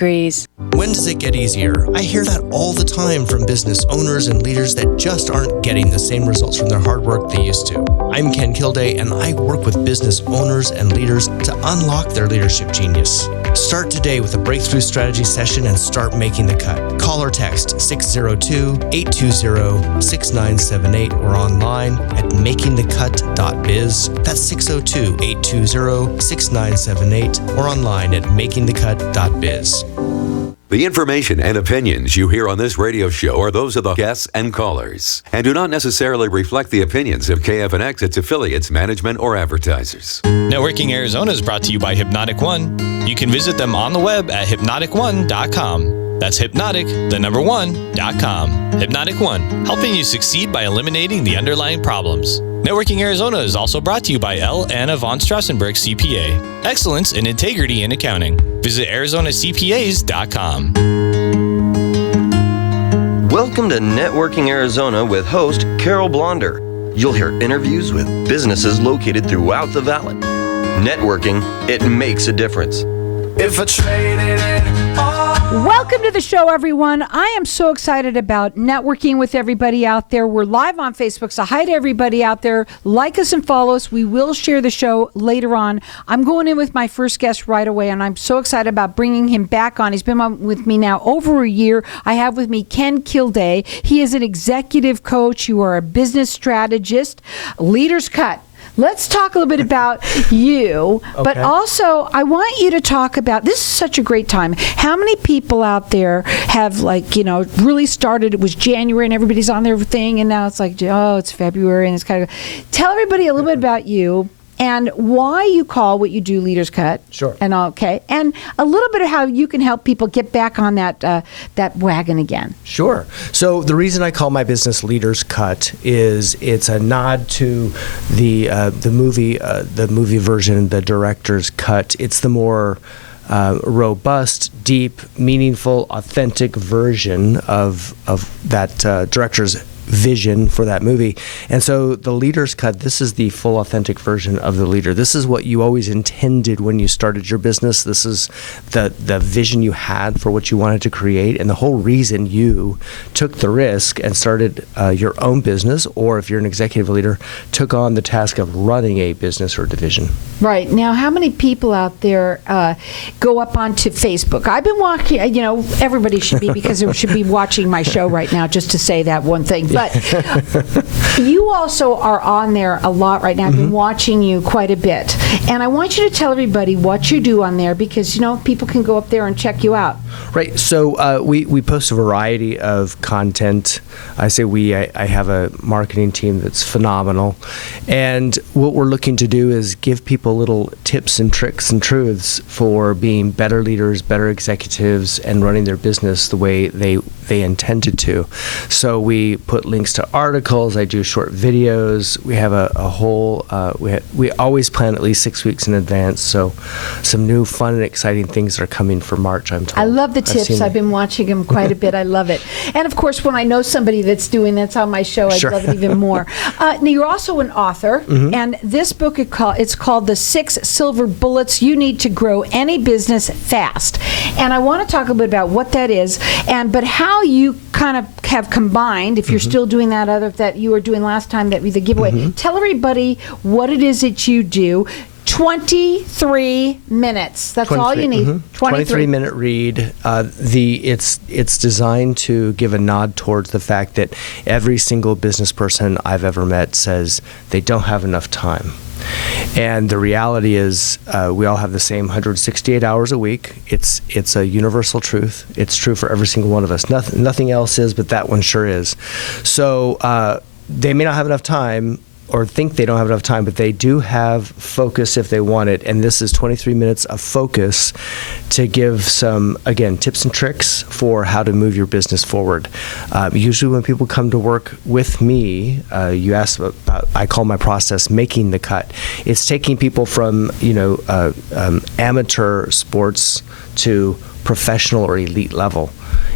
Agrees. When does it get easier? I hear that all the time from business owners and leaders that just aren't getting the same results from their hard work they used to. I'm Ken Kilday, and I work with business owners and leaders to unlock their leadership genius. Start today with a breakthrough strategy session and start making the cut. Call or text 602-820-6978 or online at makingthecut.biz. That's 602-820-6978 or online at makingthecut.biz. The information and opinions you hear on this radio show are those of the guests and callers and do not necessarily reflect the opinions of KFNX, its affiliates, management, or advertisers. Networking Arizona is brought to you by Hypnotic One. You can visit them on the web at hypnotic1.com. That's hypnotic1.com. Hypnotic One, helping you succeed by eliminating the underlying problems. Networking Arizona is also brought to you by L. Anna von Strassenberg CPA. Excellence in integrity in accounting. Visit ArizonaCPAs.com. Welcome to Networking Arizona with host Carol Blonder. You'll hear interviews with businesses located throughout the valley. Networking, it makes a difference. If I traded it all. Welcome to the show, everyone. I am so excited about networking with everybody out there. We're live on Facebook, so hi to everybody out there. Like us and follow us. We will share the show later on. I'm going in with my first guest right away, and I'm so excited about bringing him back on. He's been on with me now over a year. I have with me Ken Kilday. He is an executive coach. You are a business strategist. Leaders Cut. Let's talk a little bit about you, but also I want you to talk about, this is such a great time. How many people out there have really started, it was January and everybody's on their thing, and now it's like, oh, it's February and it's kind of, tell everybody a little bit about you and why you call what you do Leaders Cut. Sure. And and a little bit of how you can help people get back on that wagon again. Sure. So the reason I call my business Leaders Cut is it's a nod to the movie version, the director's cut. It's the more robust, deep, meaningful, authentic version of that director's vision for that movie. And so the Leader's Cut, this is the full authentic version of the leader. This is what you always intended when you started your business. This is the vision you had for what you wanted to create and the whole reason you took the risk and started your own business, or if you're an executive leader, took on the task of running a business or division. Right. Now, how many people out there go up onto Facebook? I've been watching, everybody should be, because they should be watching my show right now just to say that one thing. But you also are on there a lot right now. I've been watching you quite a bit. And I want you to tell everybody what you do on there because, people can go up there and check you out. Right. So we post a variety of content. I say I have a marketing team that's phenomenal. And what we're looking to do is give people little tips and tricks and truths for being better leaders, better executives, and running their business the way they intended to. So we put links to articles. I do short videos. We have a whole, we always plan at least 6 weeks in advance. So some new fun and exciting things are coming for March, I'm told. I love the tips. I've been watching them quite a bit. I love it. And of course, when I know somebody that's on my show, I love it even more. Now, you're also an author, and this book, it's called The 6 Silver Bullets You Need to Grow Any Business Fast. And I want to talk a bit about what that is, but how you kind of have combined, if you're still doing that you were doing last time, that the giveaway. Tell everybody what it is that you do. 23 minutes. That's all you need. 23-minute read. It's designed to give a nod towards the fact that every single business person I've ever met says they don't have enough time. And the reality is we all have the same 168 hours a week. It's a universal truth. It's true for every single one of us. Nothing else is, but that one sure is. So they may not have enough time or think they don't have enough time, but they do have focus if they want it. And this is 23 minutes of focus to give some, again, tips and tricks for how to move your business forward. Usually when people come to work with me, you ask about, I call my process making the cut. It's taking people from, amateur sports to professional or elite level.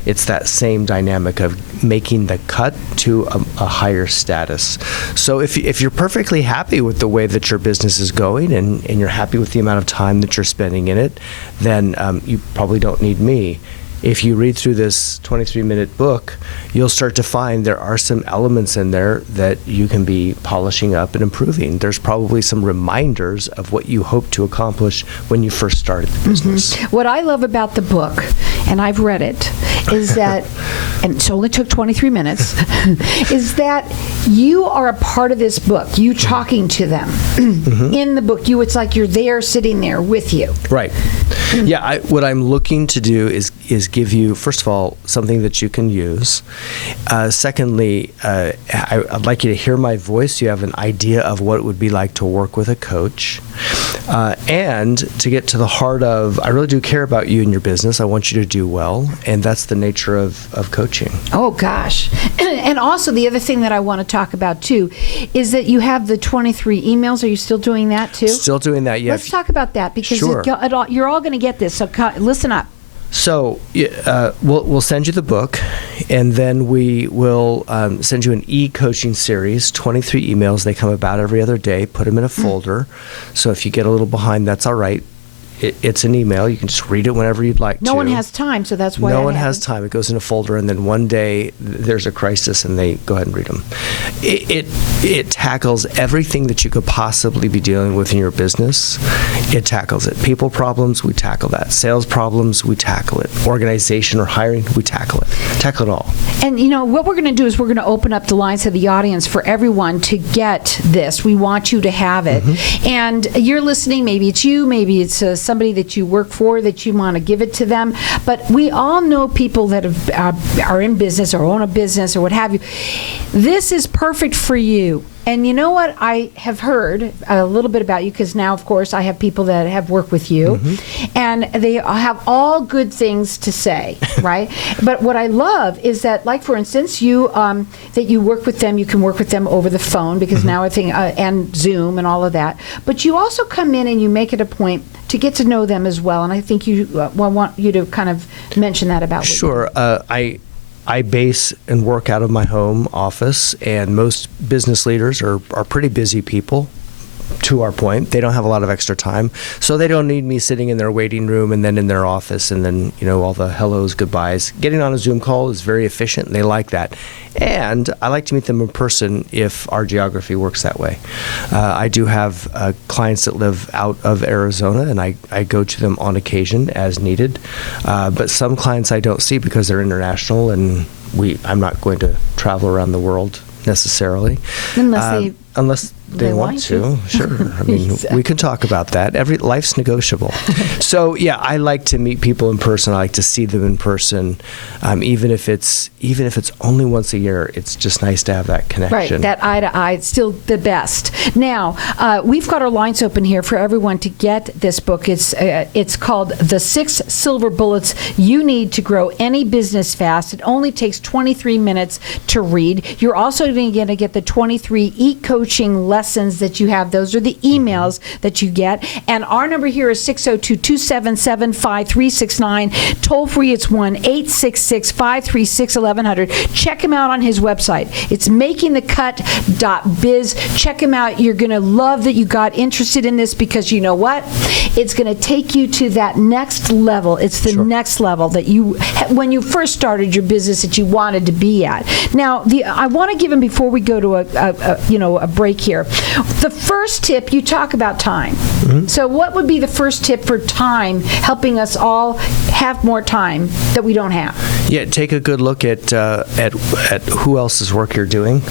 It's that same dynamic of making the cut to a higher status. So if you're perfectly happy with the way that your business is going and you're happy with the amount of time that you're spending in it, then you probably don't need me. If you read through this 23-minute book, you'll start to find there are some elements in there that you can be polishing up and improving. There's probably some reminders of what you hope to accomplish when you first started the business. What I love about the book, and I've read it, is that, and it only took 23 minutes, is that you are a part of this book. You talking to them in the book. It's like you're there, sitting there with you. Right. Yeah. What I'm looking to do is give you, first of all, something that you can use. Secondly, I'd like you to hear my voice. You have an idea of what it would be like to work with a coach. And to get to the heart of, I really do care about you and your business. I want you to do well. And that's the nature of coaching. Oh, gosh. And also the other thing that I want to talk about, too, is that you have the 23 emails. Are you still doing that, too? Still doing that, yeah. Let's talk about that, because Sure. you're all going to get this. So listen up. So we'll send you the book, and then we will send you an e-coaching series, 23 emails. They come about every other day. Put them in a folder. So if you get a little behind, that's all right. It's an email. You can just read it whenever you'd like to. No one has time, so that's why no one has time. It goes in a folder, and then one day there's a crisis, and they go ahead and read them. It tackles everything that you could possibly be dealing with in your business. It tackles it. People problems, we tackle that. Sales problems, we tackle it. Organization or hiring, we tackle it. Tackle it all. And what we're going to do is we're going to open up the lines to the audience for everyone to get this. We want you to have it. And you're listening. Maybe it's you. Maybe it's somebody that you work for that you want to give it to them. But we all know people that are in business or own a business or what have you. This is perfect for you. And you know what? I have heard a little bit about you, because now, of course, I have people that have worked with you, and they have all good things to say, right? But what I love is that, like, for instance, that you work with them, you can work with them over the phone, because now I think, and Zoom and all of that. But you also come in and you make it a point to get to know them as well. And I think I want you to kind of mention that about Sure. I base and work out of my home office, and most business leaders are pretty busy people. To our point, they don't have a lot of extra time, so they don't need me sitting in their waiting room and then in their office and then all the hellos, goodbyes. Getting on a Zoom call is very efficient, and they like that. And I like to meet them in person if our geography works that way. I do have clients that live out of Arizona, and I go to them on occasion as needed. But some clients I don't see because they're international, and I'm not going to travel around the world necessarily. Unless they want to. Sure. I mean, we can talk about that. Life's negotiable. So, yeah, I like to meet people in person. I like to see them in person. Even if it's only once a year, it's just nice to have that connection. Right, that eye to eye, it's still the best. Now, we've got our lines open here for everyone to get this book. It's called The 6 Silver Bullets You Need to Grow Any Business Fast. It only takes 23 minutes to read. You're also going to get the 23 e-coaching lessons that you have. Those are the emails that you get. And our number here is 602-277-5369. Toll free, it's 1-866-536-1100. Check him out on his website. It's makingthecut.biz. Check him out. You're going to love that you got interested in this, because you know what? It's going to take you to that next level. It's the next level that when you first started your business, that you wanted to be at. Now, I want to give him, before we go to a break here, the first tip, you talk about time. So what would be the first tip for time, helping us all have more time that we don't have? Yeah, take a good look at who else's work you're doing.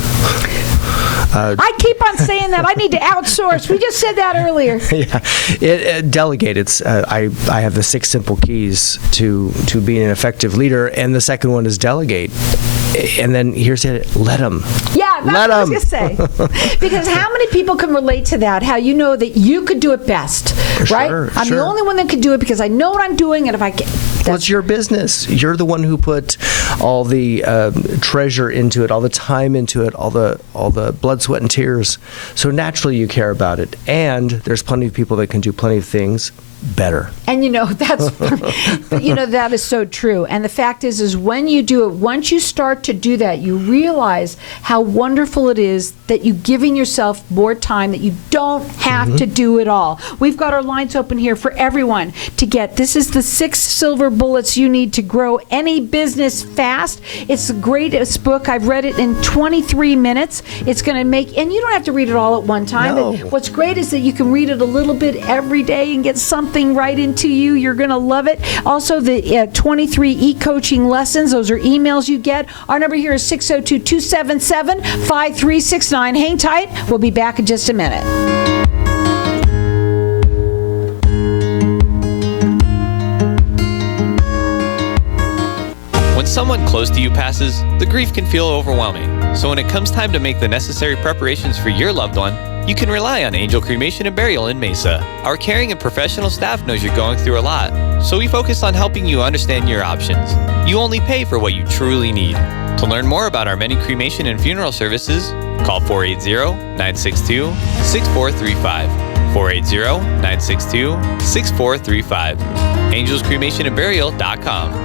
I keep on saying that. I need to outsource. We just said that earlier. Yeah, delegate. I have the 6 simple keys to being an effective leader, and the second one is delegate. And then here's it: let them. Yeah, that's what I was going to say. Because how many people can relate to that? How you know that you could do it best, right? I'm the only one that could do it because I know what I'm doing, and if I can. Well, it's your business. You're the one who put all the treasure into it, all the time into it, all the blood, sweat, and tears. So naturally, you care about it. And there's plenty of people that can do plenty of things better. And that is so true. And the fact is when you do it, once you start to do that, you realize how wonderful it is that you're giving yourself more time, that you don't have to do it all. We've got our lines open here for everyone to get. This is the 6 silver bullets you need to grow any business fast. It's the greatest book. I've read it in 23 minutes. It's going to make, and you don't have to read it all at one time. No. What's great is that you can read it a little bit every day and get something right into you. You're going to love it. Also, the 23 e-coaching lessons, those are emails you get. Our number here is 602-277-5369. Hang tight. We'll be back in just a minute. When someone close to you passes, the grief can feel overwhelming. So when it comes time to make the necessary preparations for your loved one, you can rely on Angel Cremation and Burial in Mesa. Our caring and professional staff knows you're going through a lot, so we focus on helping you understand your options. You only pay for what you truly need. To learn more about our many cremation and funeral services, call 480-962-6435. 480-962-6435. AngelsCremationandBurial.com.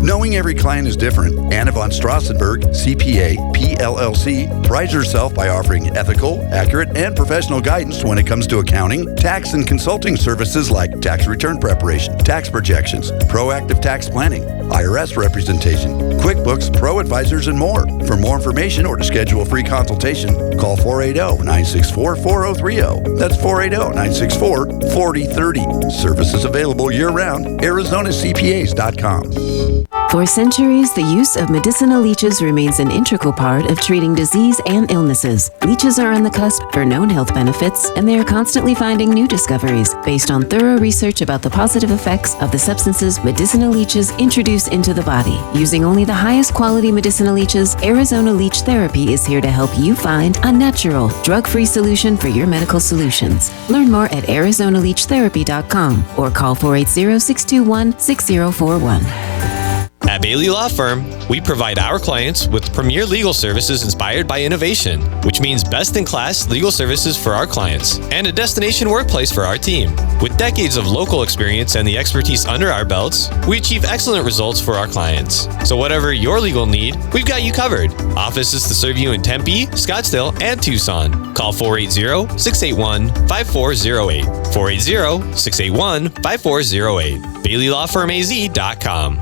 Knowing every client is different, Anna von Strassenberg, CPA, PLLC, prides herself by offering ethical, accurate, and professional guidance when it comes to accounting, tax, and consulting services like tax return preparation, tax projections, proactive tax planning, IRS representation, QuickBooks, Pro Advisors, and more. For more information or to schedule a free consultation, call 480-964-4030. That's 480-964-4030. Services available year-round. ArizonaCPAs.com. For centuries, the use of medicinal leeches remains an integral part of treating disease and illnesses. Leeches are on the cusp for known health benefits, and they are constantly finding new discoveries based on thorough research about the positive effects of the substances medicinal leeches introduce into the body. Using only the highest quality medicinal leeches, Arizona Leech Therapy is here to help you find a natural, drug-free solution for your medical solutions. Learn more at ArizonaLeechTherapy.com or call 480-621-6041. At Bailey Law Firm, we provide our clients with premier legal services inspired by innovation, which means best-in-class legal services for our clients and a destination workplace for our team. With decades of local experience and the expertise under our belts, we achieve excellent results for our clients. So whatever your legal need, we've got you covered. Offices to serve you in Tempe, Scottsdale, and Tucson. Call 480-681-5408. 480-681-5408. BaileyLawFirmAZ.com.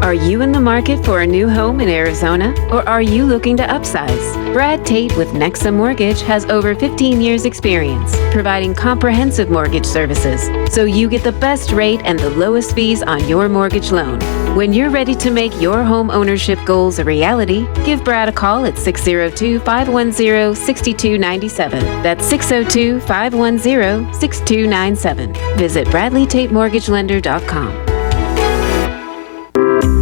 Are you in the market for a new home in Arizona, or are you looking to upsize? Brad Tate with Nexa Mortgage has over 15 years experience providing comprehensive mortgage services, so you get the best rate and the lowest fees on your mortgage loan. When you're ready to make your home ownership goals a reality, give Brad a call at 602-510-6297. That's 602-510-6297. Visit BradleyTateMortgageLender.com.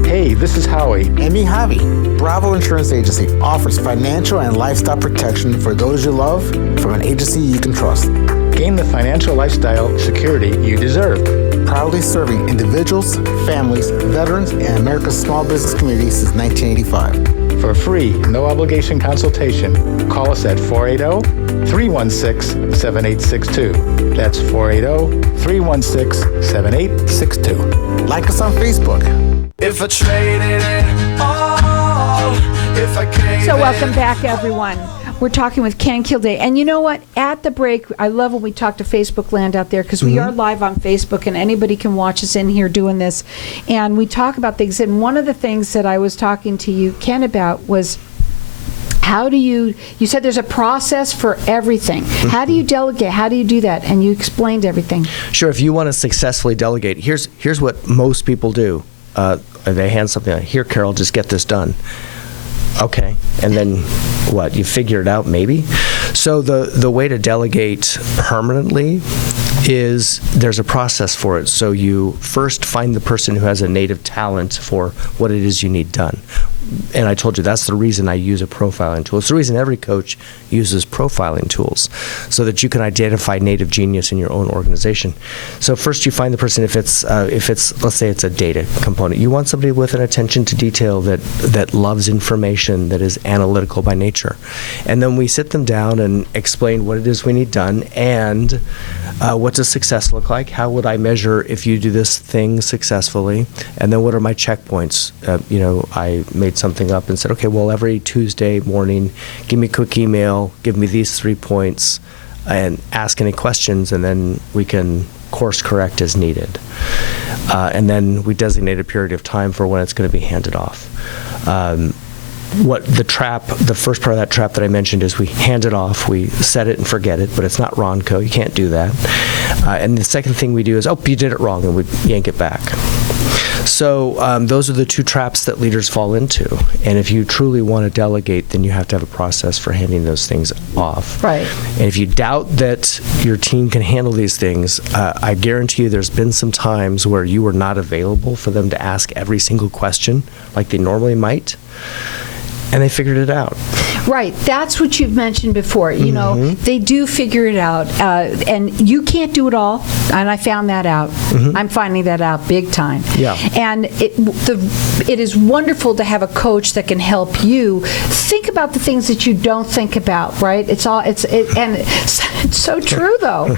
Hey, this is Howie. And me, Javi. Bravo Insurance Agency offers financial and lifestyle protection for those you love from an agency you can trust. Gain the financial lifestyle security you deserve. Proudly serving individuals, families, veterans, and America's small business community since 1985. For a free, no-obligation consultation, call us at 480-316-7862. That's 480-316-7862. Like us on Facebook. If I traded it all, if I gave So it welcome back, everyone. We're talking with Ken Kilday. And you know what? At the break, I love when we talk to Facebook land out there, because we are live on Facebook and anybody can watch us in here doing this. And we talk about things. And one of the things that I was talking to you, Ken, about was how do you said there's a process for everything. How do you delegate? How do you do that? And you explained everything. Sure. If you want to successfully delegate, here's what most people do. They hand something out. Here, Carol, just get this done. Okay. And then what? You figure it out maybe? So the way to delegate permanently is there's a process for it. So you first find the person who has a native talent for what it is you need done. and I told you that's the reason I use a profiling tool. It's the reason every coach uses profiling tools, so that you can identify native genius in your own organization. So first you find the person. If it's let's say it's a data component, you want somebody with an attention to detail that loves information, that is analytical by nature. And then we sit them down and explain what it is we need done, and what does success look like? How would I measure if you do this thing successfully? And then what are my checkpoints? I made something up and said, okay, well, every Tuesday morning, give me a quick email, give me these 3 points, and ask any questions, and then we can course correct as needed. And then we designate a period of time for when it's going to be handed off. The first part of that trap that I mentioned is we hand it off, we set it and forget it, but it's not Ronco, you can't do that. And the second thing we do is, oh, you did it wrong, and we yank it back. So those are the 2 traps that leaders fall into. And if you truly want to delegate, then you have to have a process for handing those things off. Right. And if you doubt that your team can handle these things, I guarantee you there's been some times where you were not available for them to ask every single question like they normally might. And they figured it out. Right. That's what you've mentioned before. They do figure it out. And you can't do it all. And I found that out. I'm finding that out big time. Yeah. And it is wonderful to have a coach that can help you think about the things that you don't think about, right? It's so true, though.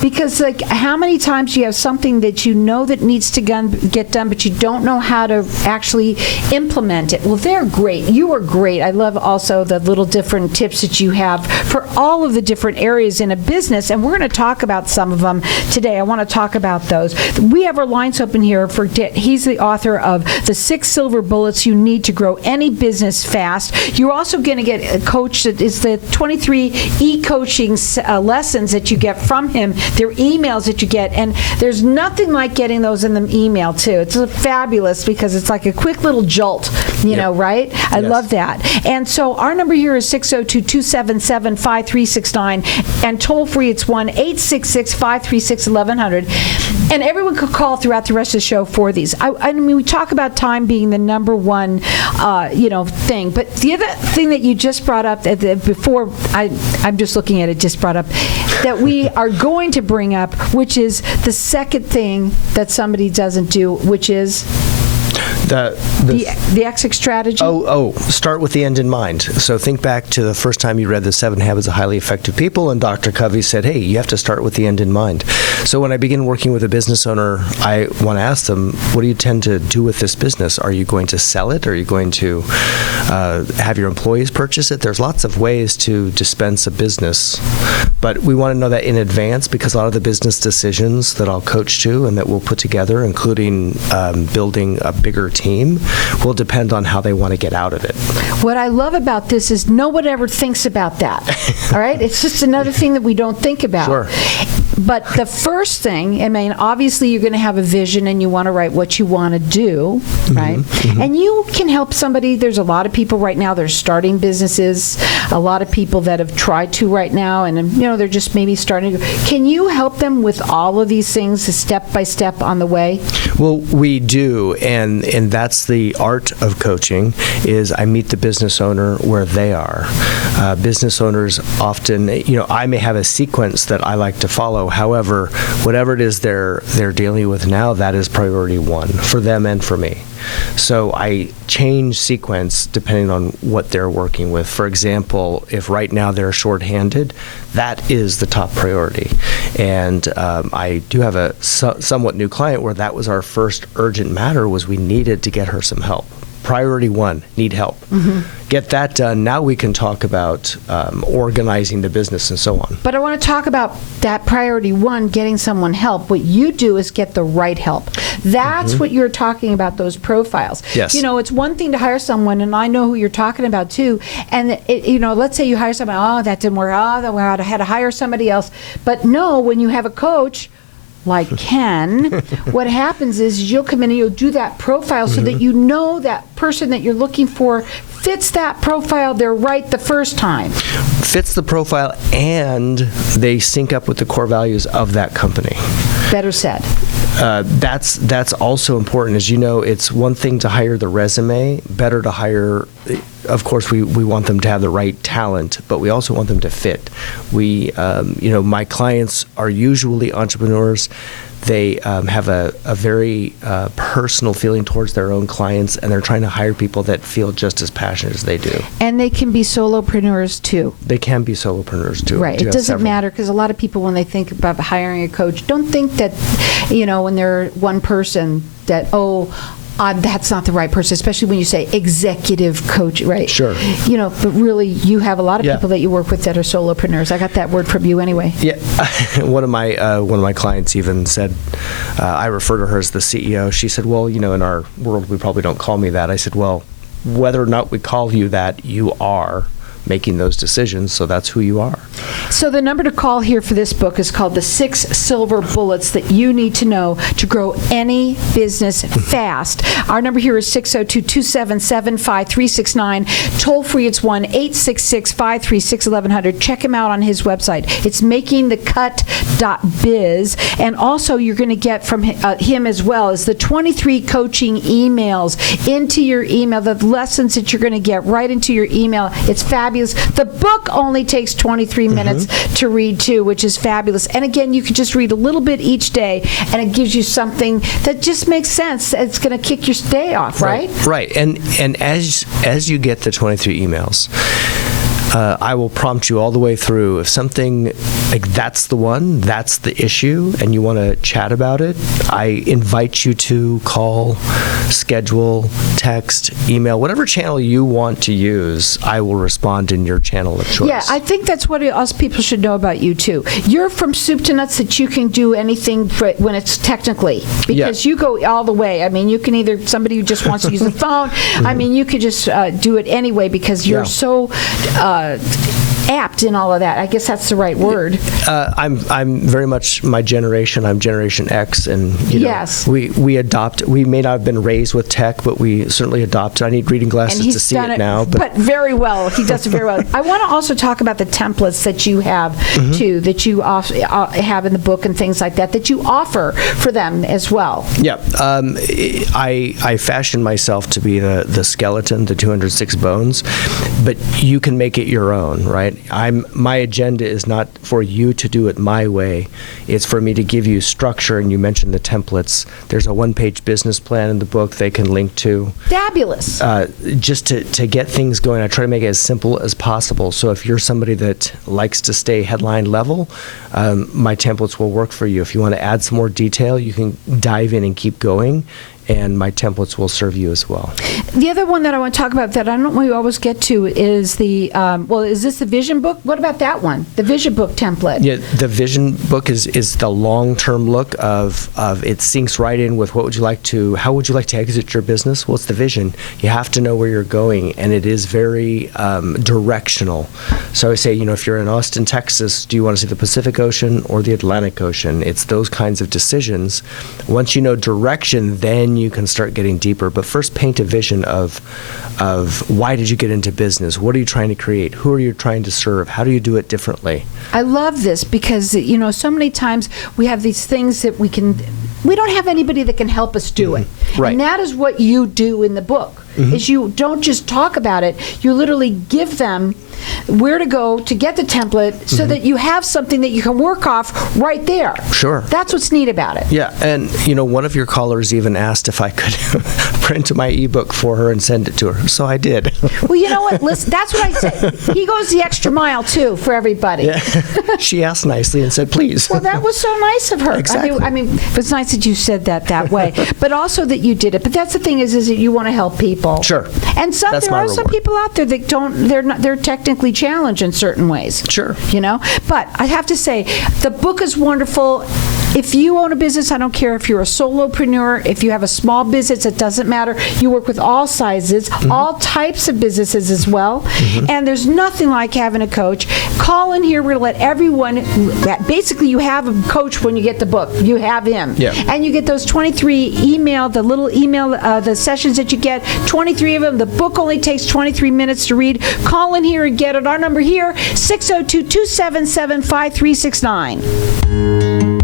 Because, like, how many times do you have something that you know that needs to get done, but you don't know how to actually implement it? Well, they're great. You are great. I love also the little different tips that you have for all of the different areas in a business, and we're going to talk about some of them today. I want to talk about those. We have our lines open here for he's the author of The 6 Silver Bullets You Need to Grow Any Business Fast. You're also going to get a coach that is the 23 e-coaching lessons that you get from him. They're emails that you get, and there's nothing like getting those in the email too. It's fabulous because it's like a quick little jolt, right? I love that. And so our number here is 602-277-5369, and toll free it's 1-866-536-1100. And everyone could call throughout the rest of the show for these. I mean, we talk about time being the number one, thing. But the other thing that you just brought up before, I'm just looking at it, just brought up, that we are going to bring up, which is the second thing that somebody doesn't do, which is the exit strategy. Start with the end in mind. So think back to the first time you read The 7 Habits of Highly Effective People, and Dr. Covey said, hey, you have to start with the end in mind. So when I begin working with a business owner, I want to ask them, what do you tend to do with this business? Are you going to sell it? Are you going to have your employees purchase it? There's lots of ways to dispense a business, but we want to know that in advance, because a lot of the business decisions that I'll coach to and that we'll put together, including building a bigger team, will depend on how they want to get out of it. What I love about this is no one ever thinks about that. All right? It's just another thing that we don't think about. Sure. But the first thing, I mean, obviously you're going to have a vision and you want to write what you want to do, right? And you can help somebody. There's a lot of people right now that are starting businesses, a lot of people that have tried to right now, and they're just maybe starting. Can you help them with all of these things step by step on the way? Well, we do, and that's the art of coaching, is I meet the business owner where they are. Business owners often, I may have a sequence that I like to follow. However, whatever it is they're dealing with now, that is priority 1 for them and for me. So I change sequence depending on what they're working with. For example, if right now they're shorthanded, that is the top priority. And I do have a somewhat new client where that was our first urgent matter, was we needed to get her some help. Priority 1, need help. Get that done. Now we can talk about organizing the business and so on. But I want to talk about that priority 1, getting someone help. What you do is get the right help. That's what you're talking about, those profiles. Yes. It's one thing to hire someone, and I know who you're talking about too. And, let's say you hire someone, that didn't work. I had to hire somebody else. But no, when you have a coach like Ken, what happens is you'll come in and you'll do that profile so that you know that person that you're looking for fits that profile. They're right the first time. Fits the profile, and they sync up with the core values of that company. Better said. that's also important. As you know, it's one thing to hire the resume, better to hire. Of course, we want them to have the right talent, but we also want them to fit. My clients are usually entrepreneurs. They have a very personal feeling towards their own clients, and they're trying to hire people that feel just as passionate as they do. And they can be solopreneurs too. They can be solopreneurs too. Right. It doesn't matter, because a lot of people, when they think about hiring a coach, don't think that, when they're one person, that, that's not the right person, especially when you say executive coach, right? Sure. But really, you have a lot of people that you work with that are solopreneurs. I got that word from you anyway. Yeah. One of my clients even said, I refer to her as the CEO. She said, well, in our world, we probably don't call me that. I said, well, whether or not we call you that, you are making those decisions, so that's who you are. So the number to call here for this book is called The 6 Silver Bullets That You Need to Know to Grow Any Business Fast. Our number here is 602-277-5369. Toll free, it's 1-866-536-1100. Check him out on his website. It's makingthecut.biz. And also, you're going to get from him as well is the 23 coaching emails into your email, the lessons that you're going to get right into your email. It's fabulous. The book only takes 23 minutes to read too, which is fabulous. And again, you can just read a little bit each day, and it gives you something that just makes sense. It's going to kick your day off, right? Right. And as you get the 23 emails, I will prompt you all the way through. If something like that's the one, that's the issue, and you want to chat about it, I invite you to call, schedule, text, email, whatever channel you want to use. I will respond in your channel of choice. Yeah, I think that's what us people should know about you too. You're from soup to nuts that you can do anything when it's technically, because you go all the way. I mean, you can either somebody who just wants to use the phone. I mean, you could just do it anyway, because you're so apt in all of that. I guess that's the right word. I'm very much my generation. I'm Generation X, and yes, we adopt. We may not have been raised with tech, but we certainly adopt. I need reading glasses to see it now. But very well. He does it very well. I want to also talk about the templates that you have too, that you have in the book and things like that, that you offer for them as well. Yeah, I fashion myself to be the skeleton, the 206 bones, but you can make it your own, right? My agenda is not for you to do it my way. It's for me to give you structure, and you mentioned the templates. There's a one-page business plan in the book they can link to. Fabulous. Just to get things going, I try to make it as simple as possible. So if you're somebody that likes to stay headline level, my templates will work for you. If you want to add some more detail, you can dive in and keep going, and my templates will serve you as well. The other one that I want to talk about that I don't know we always get to is the, is this the vision book? What about that one? The vision book template. Yeah, the vision book is the long-term look of it syncs right in with how would you like to exit your business? Well, it's the vision. You have to know where you're going, and it is very directional. So I say, if you're in Austin, Texas, do you want to see the Pacific Ocean or the Atlantic Ocean? It's those kinds of decisions. Once you know direction, then you can start getting deeper. But first, paint a vision of why did you get into business? What are you trying to create? Who are you trying to serve? How do you do it differently? I love this because, so many times we have these things that we don't have anybody that can help us do it. Right. And that is what you do in the book, is you don't just talk about it, you literally give them where to go to get the template so that you have something that you can work off right there. Sure. That's what's neat about it. Yeah, and one of your callers even asked if I could print my ebook for her and send it to her, so I did. Well, you know what? Listen, that's what I said. He goes the extra mile too for everybody. Yeah. She asked nicely and said, please. Well, that was so nice of her. Exactly. I mean, it's nice that you said that way, but also that you did it. But that's the thing is that you want to help people. Sure. And there are some people out there that they're technically challenged in certain ways. Sure. But I have to say, the book is wonderful. If you own a business, I don't care if you're a solopreneur, if you have a small business, it doesn't matter. You work with all sizes, all types of businesses as well. And there's nothing like having a coach. Call in here. We're going to let everyone, basically you have a coach when you get the book. You have him. Yeah. And you get those 23 the sessions that you get, 23 of them. The book only takes 23 minutes to read. Call in here and get it. Our number here, 602-277-5369.